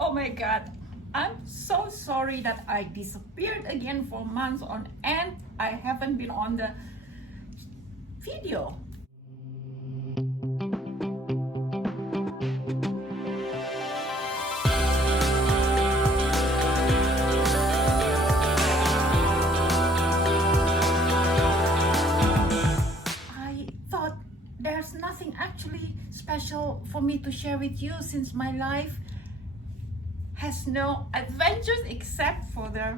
Oh my God, I'm so sorry that I disappeared again for months on end. I haven't been on the video. I thought there's nothing actually special for me to share with you since my life has no adventures except for the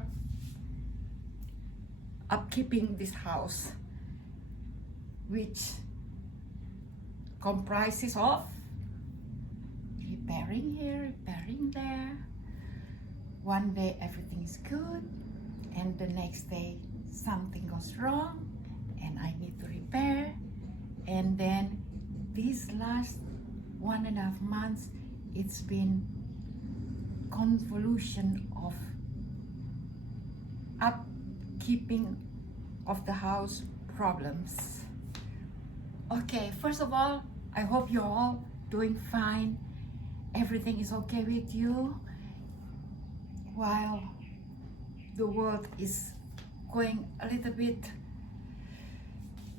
upkeeping this house, which comprises of repairing here, repairing there. One day everything is good, and the next day something goes wrong and I need to repair. And then these last 1.5 months, it's been convolution of upkeeping of the house problems. Okay, first of all, I hope you're all doing fine. Everything is okay with you while the world is going a little bit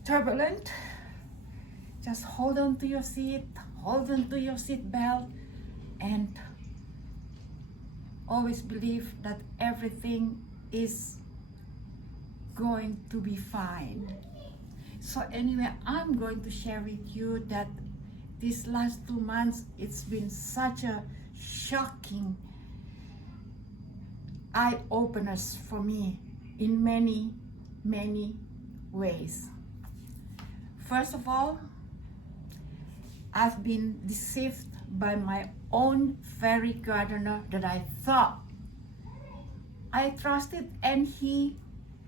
turbulent. Just hold on to your seat, hold on to your seat belt, and always believe that everything is going to be fine. So anyway, I'm going to share with you that these last 2 months, it's been such a shocking eye-openers for me in many, many ways. First of all, I've been deceived by my own fairy gardener that I thought I trusted, and he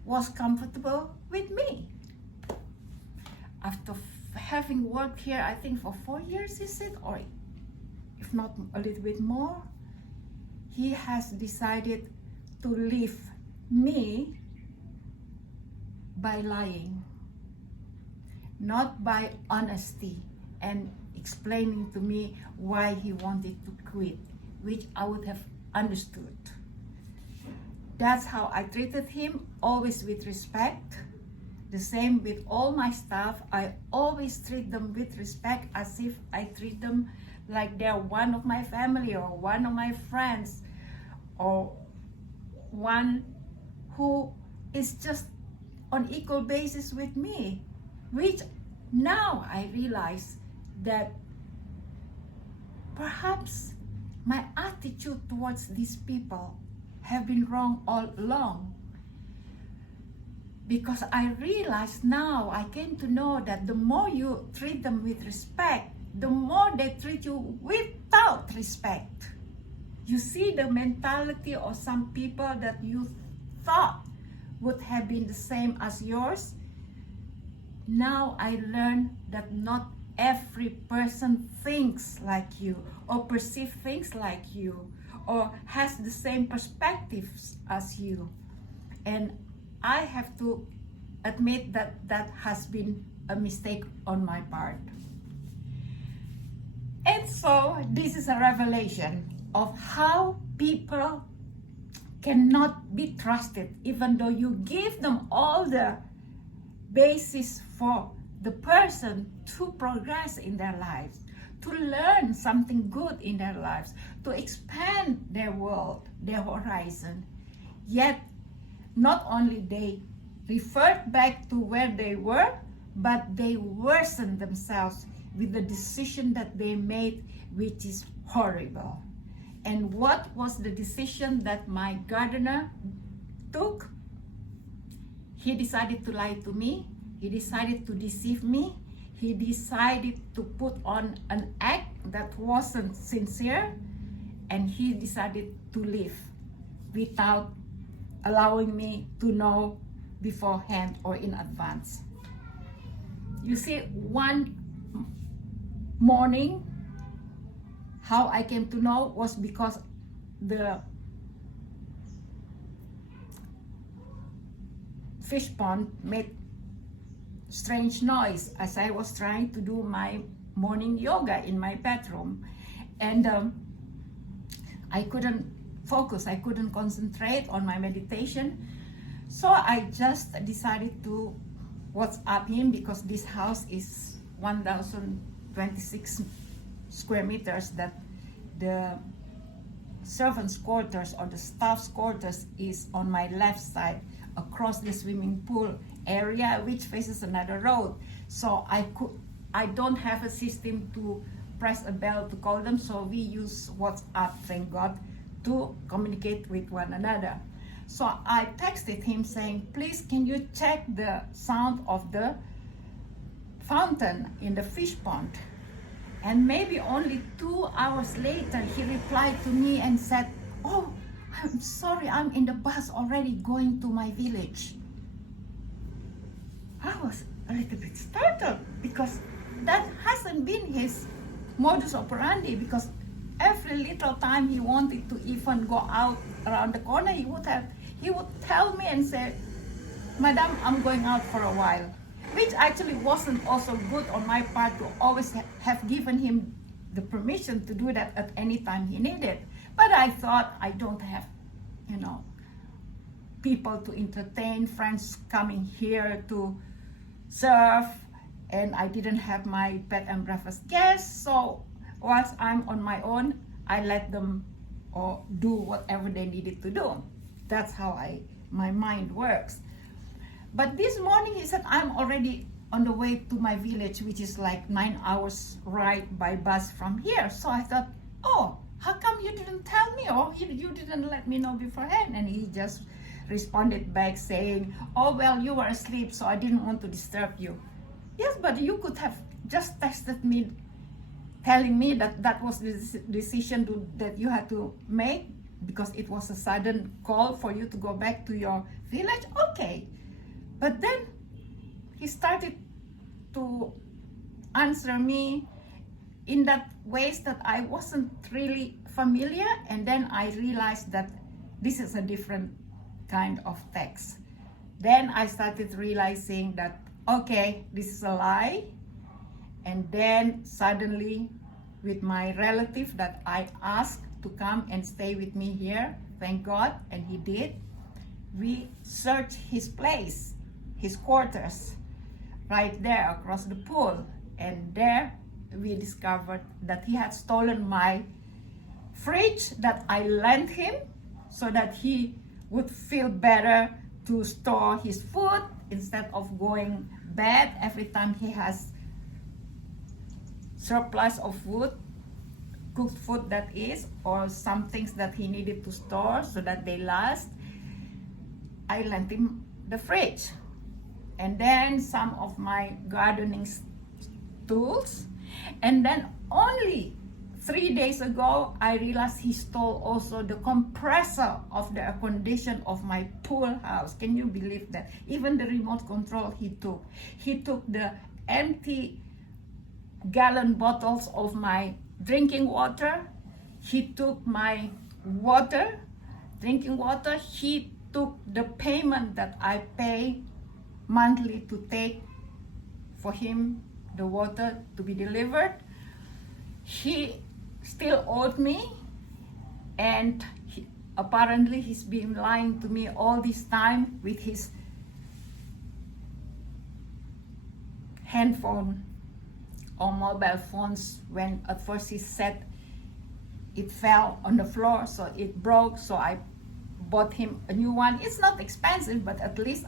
was comfortable with me. After having worked here, I think for 4 years, is it? Or if not a little bit more, he has decided to leave me by lying, not by honesty and explaining to me why he wanted to quit, which I would have understood. That's how I treated him, always with respect. The same with all my staff. I always treat them with respect, as if I treat them like they're one of my family or one of my friends, or one who is just on equal basis with me, which now I realize that perhaps my attitude towards these people have been wrong all along. Because I realize now, I came to know that the more you treat them with respect, the more they treat you without respect. You see the mentality of some people that you thought would have been the same as yours. Now I learned that not every person thinks like you, or perceives things like you, or has the same perspectives as you. And I have to admit that that has been a mistake on my part. And so this is a revelation of how people cannot be trusted, even though you give them all the basis for the person to progress in their lives, to learn something good in their lives, to expand their world, their horizon. Yet, not only they revert back to where they were, but they worsen themselves with the decision that they made, which is horrible. And what was the decision that my gardener took? He decided to lie to me. He decided to deceive me. He decided to put on an act that wasn't sincere. And he decided to leave without allowing me to know beforehand or in advance. You see, one morning, how I came to know was because the fish pond made strange noise as I was trying to do my morning yoga in my bedroom. And I couldn't focus, I couldn't concentrate on my meditation. So I just decided to WhatsApp him, because this house is 1,026 square meters, that the servants' quarters or the staff's quarters is on my left side across the swimming pool area, which faces another road. So I don't have a system to press a bell to call them, so we use WhatsApp, thank God, to communicate with one another. So I texted him saying, please can you check the sound of the fountain in the fish pond? And maybe only 2 hours later, he replied to me and said, oh, I'm sorry, I'm in the bus already going to my village. I was a little bit startled, because that hasn't been his modus operandi, because every little time he wanted to even go out around the corner, he would tell me and say, Madam, I'm going out for a while. Which actually wasn't also good on my part to always have given him the permission to do that at any time he needed. But I thought, I don't have, people to entertain, friends coming here to serve, and I didn't have my bed and breakfast guests. So whilst I'm on my own, I let them do whatever they needed to do. That's how my mind works. But this morning he said, I'm already on the way to my village, which is like 9 hours ride by bus from here. So I thought, oh, how come you didn't tell me, or you didn't let me know beforehand? And he just responded back saying, oh, well, you were asleep, so I didn't want to disturb you. Yes, but you could have just texted me telling me that was the decision that you had to make, because it was a sudden call for you to go back to your village. Okay. But then he started to answer me in that ways that I wasn't really familiar, and then I realized that this is a different kind of text. Then I started realizing that, okay, this is a lie. And then suddenly, with my relative that I asked to come and stay with me here, thank God, and he did, we searched his place, his quarters, right there across the pool. And there we discovered that he had stolen my fridge that I lent him so that he would feel better to store his food instead of going bad every time he has surplus of food, cooked food that is, or some things that he needed to store so that they last. I lent him the fridge. And then some of my gardening tools. And then only 3 days ago, I realized he stole also the compressor of the air condition of my pool house. Can you believe that? Even the remote control he took. He took the empty gallon bottles of my drinking water. He took my water, drinking water. He took the payment that I pay monthly to take for him the water to be delivered. He still owed me, and apparently he's been lying to me all this time with his handphone or mobile phones, when at first he said it fell on the floor, so it broke, so I bought him a new one. It's not expensive, but at least,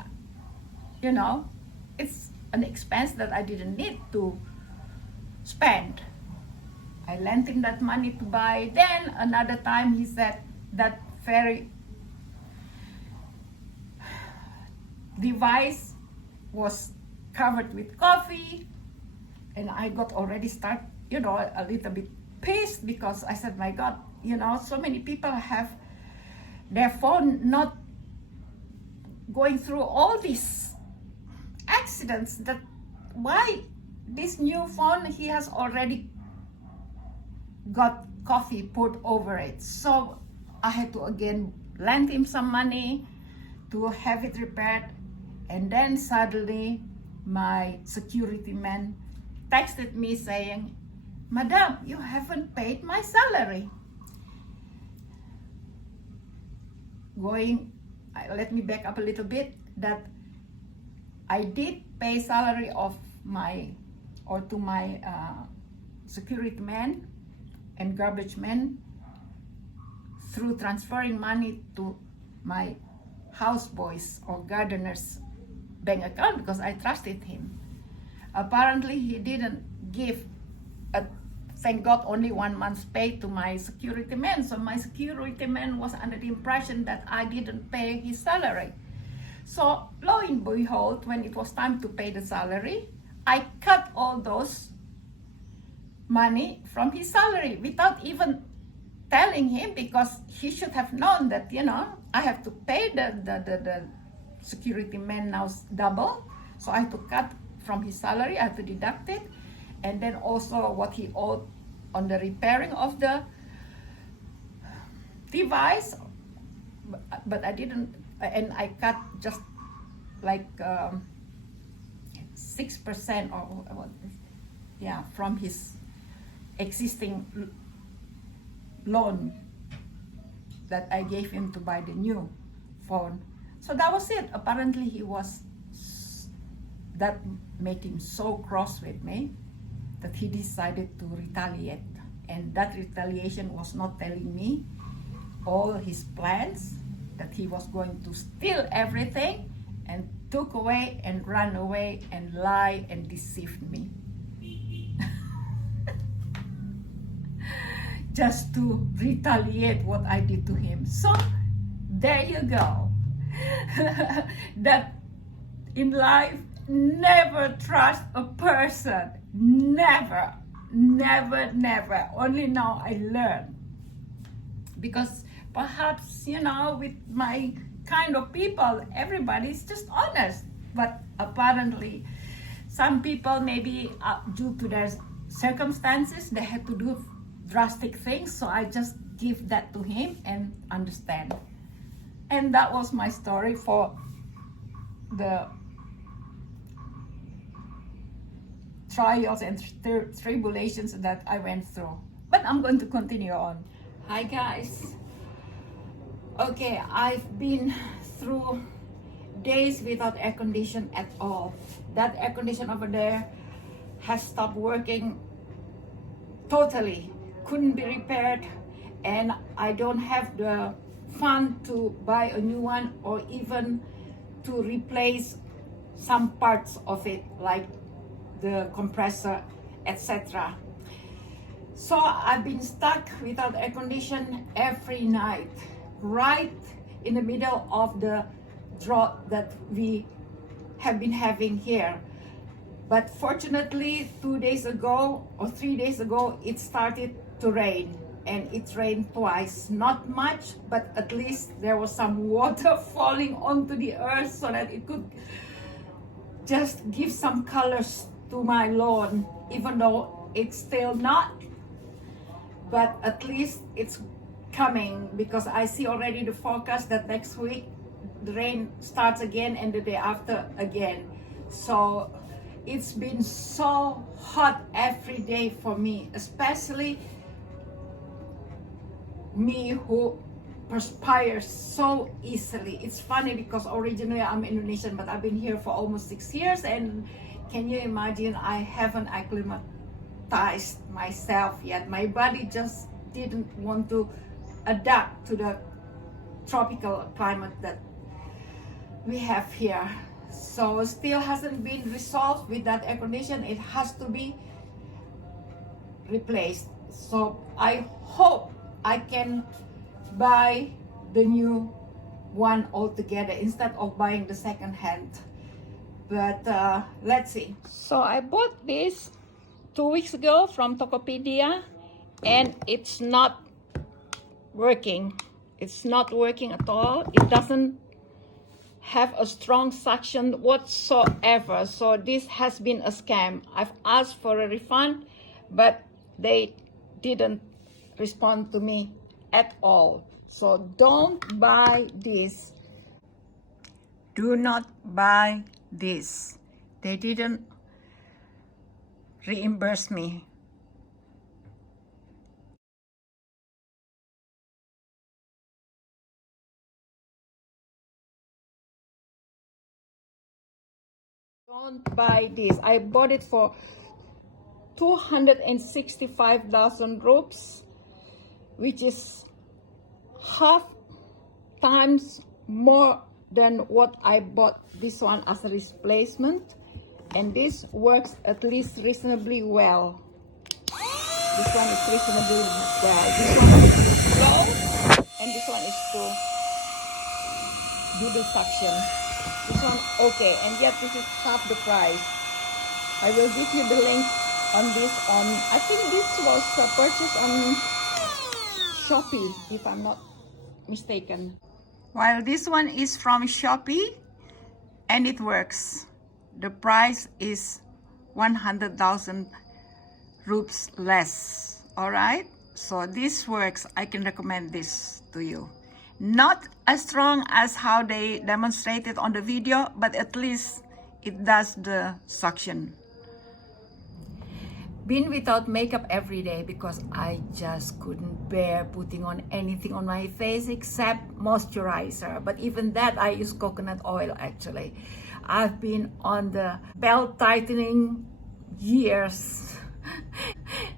it's an expense that I didn't need to spend. I lent him that money to buy. Then another time he said that very device was covered with coffee, and I got already a little bit pissed, because I said, my God, so many people have their phone not going through all these accidents, that why this new phone, he has already got coffee poured over it. So I had to again lend him some money to have it repaired. And then suddenly my security man texted me saying, Madam, you haven't paid my salary. let me back up a little bit, that I did pay salary of to my security man and garbage man through transferring money to my houseboys or gardeners bank account because I trusted him. Apparently he didn't give thank God, only 1 month's pay to my security man. So my security man was under the impression that I didn't pay his salary. So lo and behold, when it was time to pay the salary, I cut all those money from his salary without even telling him, because he should have known that, I have to pay the security man now double. So I had to cut from his salary, I had to deduct it. And then also what he owed on the repairing of the device, but I didn't, and I cut just like 6% or from his existing loan that I gave him to buy the new phone. So that was it. Apparently that made him so cross with me that he decided to retaliate. And that retaliation was not telling me all his plans, that he was going to steal everything and took away and run away and lie and deceive me. Just to retaliate what I did to him. So there you go. That in life, never trust a person. Never, never, never. Only now I learn. Because perhaps, with my kind of people, everybody's just honest. But apparently, some people maybe due to their circumstances, they had to do drastic things. So I just give that to him and understand. And that was my story for the trials and tribulations that I went through. But I'm going to continue on. Hi guys. Okay, I've been through days without air condition at all. That air condition over there has stopped working totally. Couldn't be repaired, and I don't have the fund to buy a new one or even to replace some parts of it, like the compressor, etc. So I've been stuck without air condition every night, right in the middle of the drought that we have been having here. But fortunately, 2 days ago or 3 days ago, it started to rain, and it rained twice. Not much, but at least there was some water falling onto the earth so that it could just give some colors to my lawn, even though it's still not. But at least it's coming, because I see already the forecast that next week the rain starts again and the day after again. So it's been so hot every day for me, especially me who perspires so easily. It's funny because originally I'm Indonesian, but I've been here for almost 6 years, and can you imagine, I haven't acclimatized myself yet. My body just didn't want to adapt to the tropical climate that we have here. So still hasn't been resolved with that air condition. It has to be replaced. So I hope I can buy the new one altogether instead of buying the second hand. But let's see. So I bought this 2 weeks ago from Tokopedia, and it's not working. It's not working at all. It doesn't have a strong suction whatsoever. So this has been a scam. I've asked for a refund, but they didn't respond to me at all. So don't buy this. Do not buy this. They didn't reimburse me. Don't buy this. I bought it for 265,000 rupees, which is half times more than what I bought this one as a replacement, and this works at least reasonably well. This one is reasonably well. This one is to blow, and this one is to do the suction. This one okay, and yet this is half the price. I will give you the link on this. I think this was purchased on Shopee, if I'm not mistaken. While this one is from Shopee, and it works. The price is 100,000 rupees less. All right, so this works. I can recommend this to you. Not as strong as how they demonstrated on the video, but at least it does the suction. Been without makeup every day because I just couldn't bear putting on anything on my face except moisturizer. But even that, I use coconut oil actually. I've been on the belt tightening years.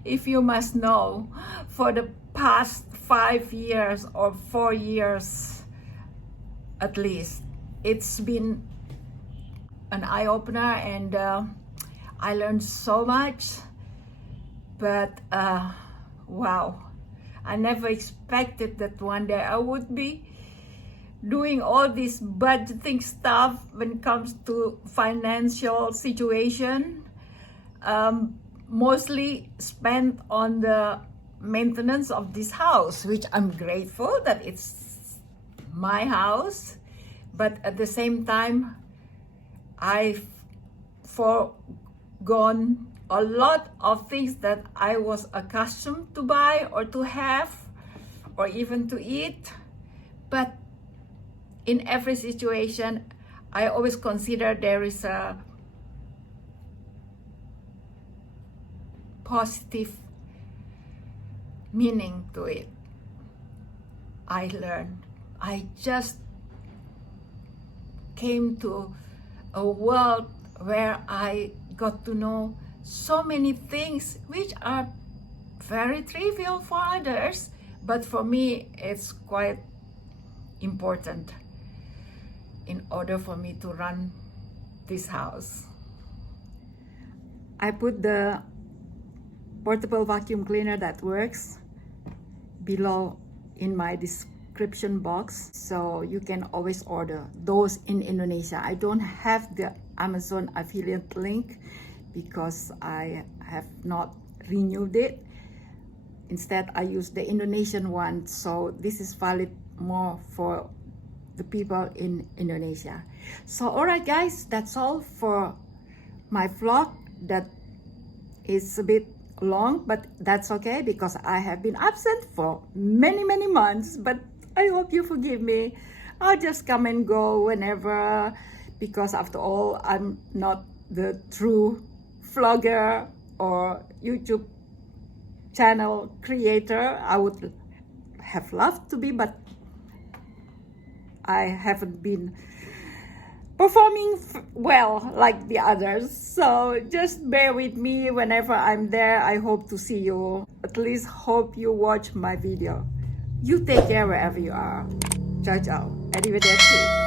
If you must know, for the past 5 years or 4 years at least, it's been an eye-opener, and I learned so much. But wow, I never expected that one day I would be doing all this budgeting stuff when it comes to financial situation, mostly spent on the maintenance of this house, which I'm grateful that it's my house, but at the same time I've forgone a lot of things that I was accustomed to buy or to have or even to eat. But in every situation, I always consider there is a positive meaning to it. I learned. I just came to a world where I got to know so many things which are very trivial for others, but for me it's quite important in order for me to run this house. I put the portable vacuum cleaner that works below in my description box, so you can always order those in Indonesia. I don't have the Amazon affiliate link because I have not renewed it. Instead, I use the Indonesian one, so this is valid more for the people in Indonesia. So alright guys, that's all for my vlog. That is a bit long, but that's okay because I have been absent for many months, but I hope you forgive me. I'll just come and go whenever, because after all, I'm not the true vlogger or YouTube channel creator. I would have loved to be, but I haven't been performing well like the others. So just bear with me whenever I'm there. I hope to see you. At least hope you watch my video. You take care wherever you are. Ciao ciao. Arrivederci.